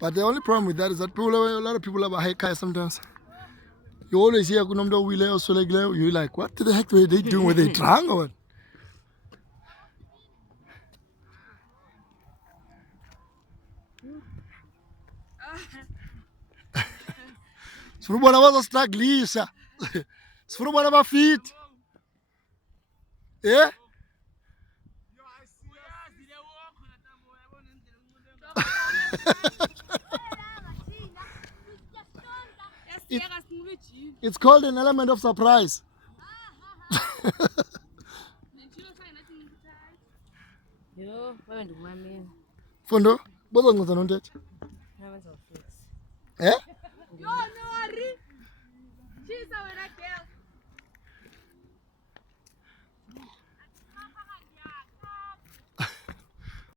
But the only problem with that is that a lot of people have a high car sometimes. You always hear kunomdo wheeler or so like that. You're like, what the heck were they doing? Were they drunk or what? Sifuna was strugglisha. Sifuna bona ba fit. Yeah? It's called an element of surprise. Fundo, bozo ngoza nontet. Eh?